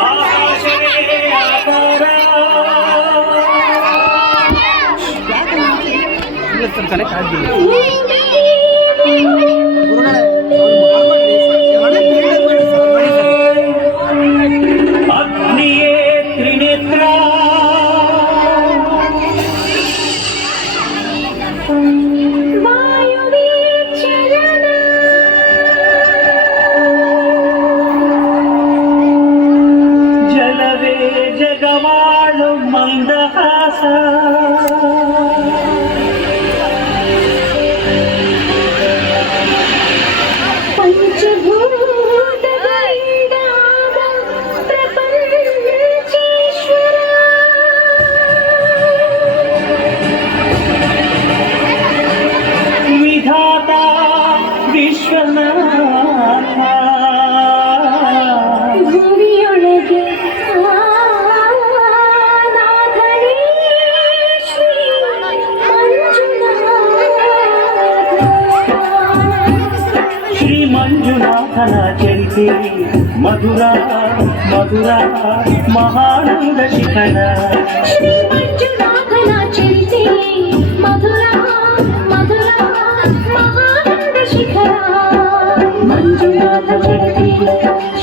ಆಕಾಶವೇ ಆಕಾರ ಕನೆಕ್ಟ್ ಆಗಿಲ್ಲ ಅಗ್ನಿಯೇ ತ್ರಿನೇತ್ರ ಜಲವೇ ಜಗವಾಳು ಮಂದಹಾಸ ಭೂಮಿಯೊಳಗೆ ಶ್ರೀ ಮಂಜುನಾಥನ ಚರಿತೆ ಮಧುರ ಮಧುರ ಮಹಾನಂದ ಶಿಖರ ಶ್ರೀ ಮಂಜುನಾಥನ ಚರಿತೆ ಮಧುರ ಮಧುರ ಮಹಾನಂದ ಶಿಖರ ಮಂಜುನಾಥ ಚರಿತೆ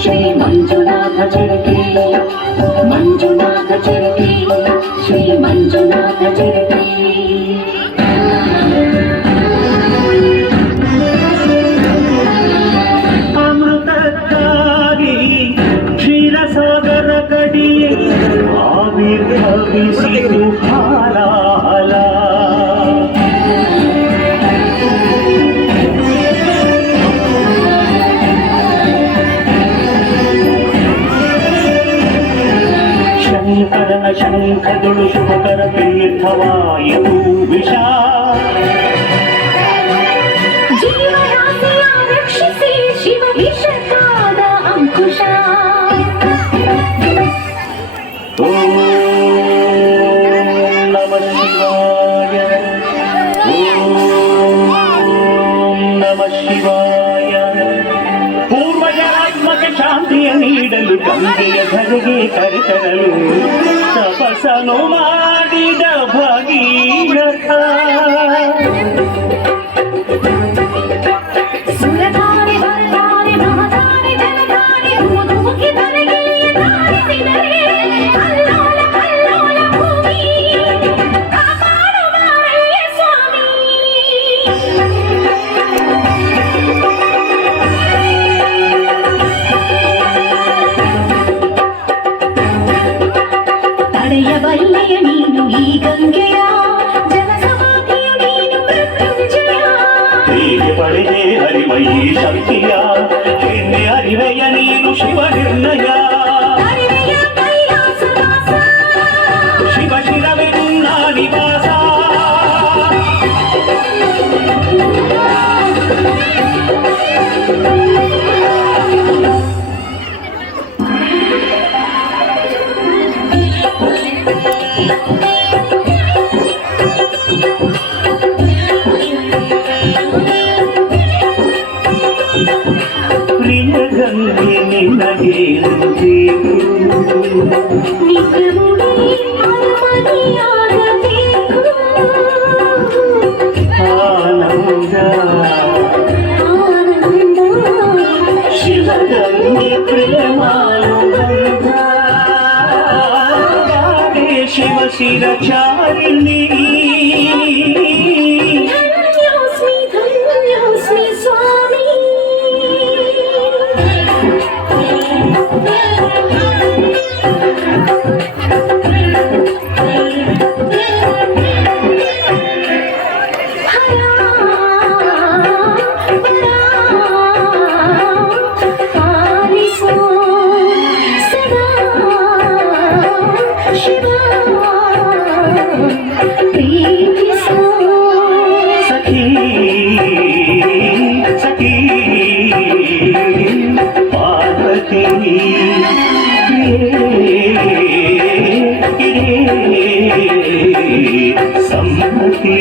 ಶ್ರೀ ಮಂಜುನಾಥ ಚರಿತೆ ಮಂಜುನಾಥ ಚರಿತೆ ಶ್ರೀ ಮಂಜುನಾಥ ಚರಿತೆ ಅಮೃತಕ್ಕಾಗಿ ಕ್ಷೀರಸಾಗರ ಕಡಿಯೇ ಆವಿರ್ಭವಿಸಿತು ಹಾಲಾಹಲ ಶಂಕರನ ಶಂಖಗಳು ಶುಭಕರ ತೀರ್ಥವಾಯಿತು ವಿಷ ಜೀವರಾಶಿಯ ರಕ್ಷಿಸಿ ಶಿವ ವಿಷಕಾದ ಅಂಕುಶ ಓಂ ನಮಃ ಶಿವಾಯ ಓಂ ನಮಃ ಶಿವಾಯ ಪೂರ್ವಜರಾತ್ಮಕ ಶಾಂತಿಯ ನೀಡಲು ಗಂಗೆಯ ಧರೆಗೆ ಕರೆತರಲು ತಪಸ್ಸನ್ನು ಮಾಡಿದ ಭಗೀರಥ ಸುರಧಾರೆ ವರಧಾರೆ ಮಹಧಾರೆ ಜಲಧಾರೆ ಮುದುಕಿ ಧರೆಗೆ ಧಾರಿಸಿದರೆ ಅಲ್ಲೋಲ ಕಲ್ಲೋಲ ಭೂಮಿ ಕಾಪಾಡುವಾರಯ್ಯ ಸ್ವಾಮಿ ತಡೆಯಬಲ್ಲೆಯ ನೀನು ಈ ಗಂಗೆಯ ಜಲಸಮಾಧಿಯ ನೀನು ಮೃತ್ಯುಂಜಯ ಹೀಗೆ ಪಡೆದೆ ಹರಿಮಯಿ ಶಕ್ತಿಯ ಎನ್ನೆ ಅರಿವೆಯ ನೀನು ಶಿವ ನಿರ್ಣಯ ಅರಿವೆಯ ಕೈಲಾಸವಾಸ ಶಿವ ಶಿರವೇ ನಿನ್ನ ನಿವಾಸ ಪ್ರಿಯ ಗಂಗೆ ನಿನಗೇನು ಬೇಕು ನಿಜಮುಡಿ ಅರಮನೆಯಾಗಬೇಕು ಆನಂದ ಆನಂದ ಶಿವಗಂಗೆ ಪ್ರೇಮಾನುಬಂಧ ಶಿವ ಶಿರಚಾರಿಣಿ ಧನ್ಯೋಸ್ಮಿ ಸ್ವಾಮಿ ಪಾಲಿಸೋ ಸದಾ ಶಿವ ಪ್ರೀತಿಸೋ ಸಖಿ ಸಖಿ ಪಾರ್ವತಿ ಸಮ್ಮತಿ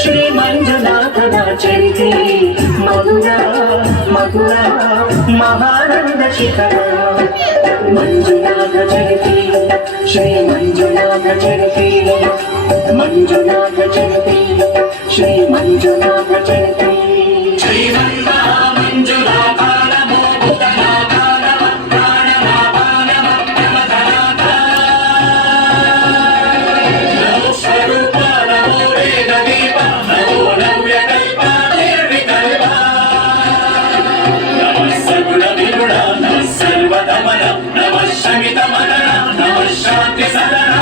ಶ್ರೀ ಮಂಜುನಾಥನ ಚರಿತೆ ಮಧುರ ಮಧುರ ಮಹಾನಂದ ಶಿಖರ ಮಂಜುನಾಥ ಚರಿತೆ ಶ್ರೀ ಮಂಜುನಾಥ ಚರಿತೆ ಮಂಜುನಾಥ ಚರಿತೆ ಶ್ರೀ ಮಂಜುನಾಥ ಚರಿತೆ ಶ್ರೀಮಂತ ಮಂಜುನಾಥ ನಮೋ ಭೂತನಾಥ ನಮಃ ಪ್ರಾಣನಾಥ ನಮಃ ಪ್ರಮಥನಾಥ ನಮೋ ಸ್ವರೂಪ ನಮೋ ವೇದದೀಪ ನಮೋ ನವ್ಯಕಲ್ಪ ನಿರ್ವಿಕಲ್ಪ ನಮಃ ಸಗುಣ ವಿಗುಣ ನಮಃ ಸರ್ವದಮನ ನಮಃ ಶಮಿತ ಮನನ ನಮಃ ಶಾಂತಿ ಸದನ